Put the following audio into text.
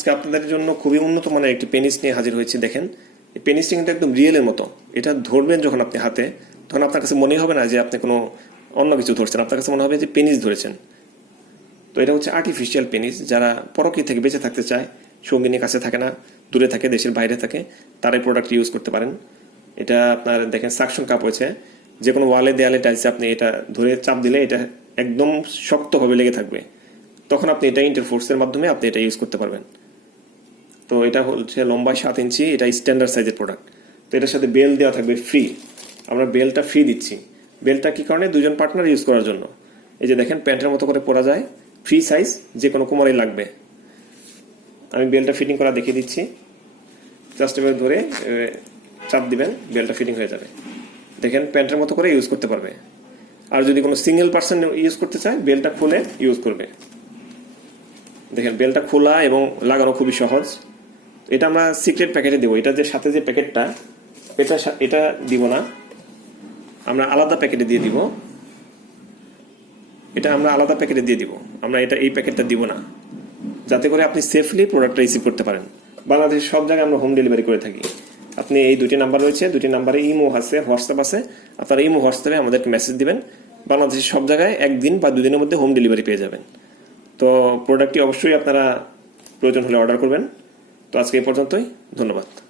আজকে আপনাদের জন্য খুবই উন্নত মানের একটি পেনিস নিয়ে হাজির হয়েছি, দেখেন। এই পেনিস কিন্তু একদম রিয়েলের মতো। এটা ধরবেন যখন আপনি হাতে, তখন আপনার কাছে মনেই হবে না যে আপনি কোনো অন্য কিছু ধরছেন। আপনার কাছে মনে হবে যে পেনিস ধরেছেন। তো এটা হচ্ছে আর্টিফিশিয়াল পেনিস যারা পরকীয় থেকে বেঁচে থাকতে চায় সঙ্গিনীর কাছে থাকে না, দূরে থাকে, দেশের বাইরে থাকে তারা এই প্রোডাক্ট ইউজ করতে পারেন। এটা আপনার দেখেন সাকশন কাপ হয়েছে। যে কোনো ওয়ালে, দেয়ালে টাইসে আপনি এটা ধরে চাপ দিলে এটা একদম শক্তভাবে লেগে থাকবে। তখন আপনি এটা ইন্টারফোর্সের মাধ্যমে আপনি এটা ইউজ করতে পারবেন। তো এটা হচ্ছে লম্বায় সাত ইঞ্চি, এটা স্ট্যান্ডার্ড সাইজের প্রোডাক্ট তো এটার সাথে বেল দেওয়া থাকবে ফ্রি আমরা বেলটা ফ্রি দিচ্ছি। বেলটা কি কারণে? দুজন পার্টনার ইউজ করার জন্য। এই যে দেখেন প্যান্টের মতো করে পরা যায়। ফ্রি সাইজ যে কোনো কোমরেই লাগবে। আমি বেলটা ফিটিং করা দেখিয়ে দিচ্ছি। জাস্ট এবার ধরে চাপ দিবেন বেলটা ফিটিং হয়ে যাবে। দেখেন প্যান্টের মতো করে ইউজ করতে পারবে। আর যদি কোনো সিঙ্গেল পার্সন ইউজ করতে চায় বেলটা খুলে ইউজ করবে। দেখেন বেলটা খোলা এবং লাগানো খুবই সহজ। এটা আমরা সিক্রেট প্যাকেটে দেবো। এটা যে সাথে যে প্যাকেটটা এটা এটা দিব না। আমরা আলাদা প্যাকেটে দিয়ে দিব। এটা আমরা আলাদা প্যাকেটে দিয়ে দিব। আমরা এটা এই প্যাকেটটা দিব না। যাতে করে আপনি সেফলি প্রোডাক্টটা রিসিভ করতে পারেন। বাংলাদেশের সব জায়গায় আমরা হোম ডেলিভারি করে থাকি। আপনি এই দুটি নাম্বার রয়েছে দুটি নাম্বারে ইমো আছে হোয়াটসঅ্যাপ আছে। আপনারা ইমো হোয়াটসঅ্যাপে আমাদেরকে মেসেজ দিবেন। বাংলাদেশের সব জায়গায় একদিন বা দুদিনের মধ্যে হোম ডেলিভারি পেয়ে যাবেন। তো প্রোডাক্টটি অবশ্যই আপনারা প্রয়োজন হলে অর্ডার করবেন। তো আজকে এই পর্যন্তই। ধন্যবাদ।